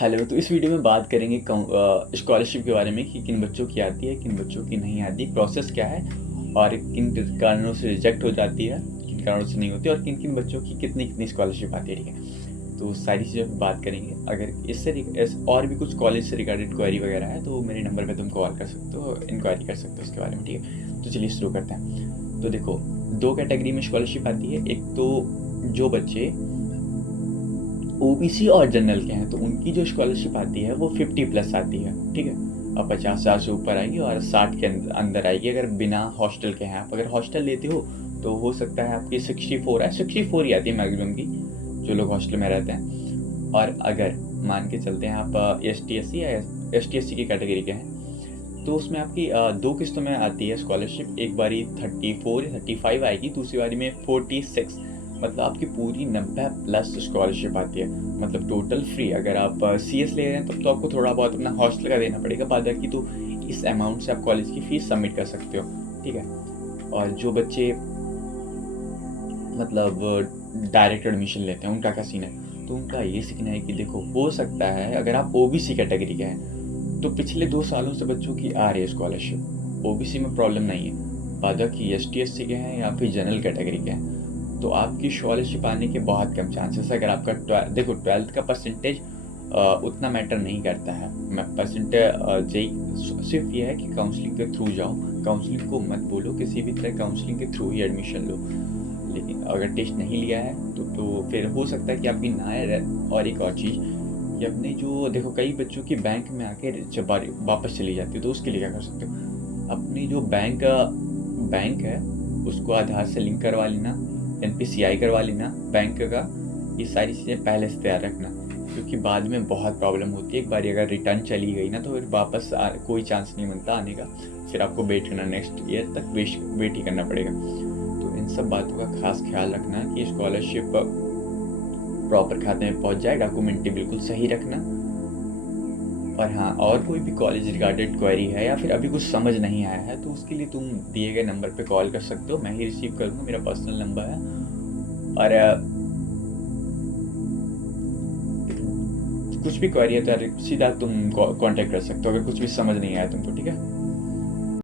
Hello, तो इस video में बात करेंगे स्कॉलरशिप के बारे में कि किन बच्चों की आती है, किन बच्चों की नहीं आती, प्रोसेस क्या है और किन कारणों से रिजेक्ट हो जाती है, किन कारणों से नहीं होती और किन-किन बच्चों की कितनी-कितनी स्कॉलरशिप आती है, ठीक है? तो सारी चीज़ों पे बात करेंगे। अगर और भी कुछ कॉलेज से रिगार्डेड क्वेरी वगैरह है तो मेरे नंबर पे तुम कॉल कर सकते हो, इंक्वायरी कर सकते हो उसके बारे में, ठीक है? तो चलिए शुरू करते हैं। तो देखो, 2 कैटेगरी में स्कॉलरशिप आती है। एक तो जो बच्चे ओबीसी और जनरल के हैं तो उनकी जो स्कॉलरशिप आती है वो 50+ आती है, ठीक है? अब 50,000 से ऊपर आएगी और 60 के अंदर आएगी अगर बिना हॉस्टल के हैं आप। अगर हॉस्टल लेते हो तो हो सकता है आपकी 64 ही आती है मैक्सिमम की, जो लोग हॉस्टल में रहते हैं। और अगर मान के चलते हैं आप एसटी/एससी या एसटी/एससी की कैटेगरी के हैं तो उसमें आपकी 2 किस्तों में आती है स्कॉलरशिप। एक बारी 34 या 35 आएगी, दूसरी बारी में 46, मतलब आपकी पूरी 90+ स्कॉलरशिप आती है, मतलब टोटल फ्री। अगर आप सीएस ले रहे हैं तब तो आपको थोड़ा बहुत अपना हॉस्टल का देना पड़ेगा, बाकी तो इस अमाउंट से आप कॉलेज की फ़ीस सबमिट कर सकते हो, ठीक है? और जो बच्चे मतलब डायरेक्ट एडमिशन लेते हैं उनका क्या सीन है? तो उनका ये सीन है कि देखो, हो सकता है अगर आप ओबीसी कैटेगरी के हैं तो पिछले 2 सालों से बच्चों की आ रही है स्कॉलरशिप, ओबीसी में प्रॉब्लम नहीं है। बाकी एसटी/एससी के हैं या फिर जनरल कैटेगरी के हैं तो आपकी स्कॉलरशिप आने के बहुत कम चांसेस है। अगर आपका देखो 12th का परसेंटेज उतना मैटर नहीं करता है। परसेंटेज सिर्फ ये है कि काउंसलिंग के थ्रू जाओ, काउंसलिंग को मत बोलो, किसी भी तरह काउंसलिंग के थ्रू ही एडमिशन लो। लेकिन अगर टेस्ट नहीं लिया है तो फिर हो सकता है कि आपकी ना आए। और एक और चीज़ कि अपने जो देखो, कई बच्चों की बैंक में आके जब वापस चली जाती है तो उसके लिए क्या कर सकते हो? अपनी जो बैंक है उसको आधार से लिंक करवा लेना, एनपीसीआई करवा लेना बैंक का। ये सारी चीज़ें पहले से तैयार रखना, क्योंकि बाद में बहुत प्रॉब्लम होती है। एक बार अगर रिटर्न चली गई ना तो फिर वापस कोई चांस नहीं बनता आने का। फिर आपको वेट करना, नेक्स्ट ईयर तक वेट ही करना पड़ेगा। तो इन सब बातों का खास ख्याल रखना कि स्कॉलरशिप प्रॉपर खाते में पहुंच जाए, डॉक्यूमेंट्री बिल्कुल सही रखना। और हाँ, और कोई भी कॉलेज रिगार्डेड क्वेरी है या फिर अभी कुछ समझ नहीं आया है तो उसके लिए तुम दिए गए नंबर पे कॉल कर सकते हो, मैं ही रिसीव करूँगा, मेरा पर्सनल नंबर है। और कुछ भी क्वेरी है तो यार सीधा तुम कांटेक्ट कर सकते हो अगर कुछ भी समझ नहीं आया तुमको, ठीक है?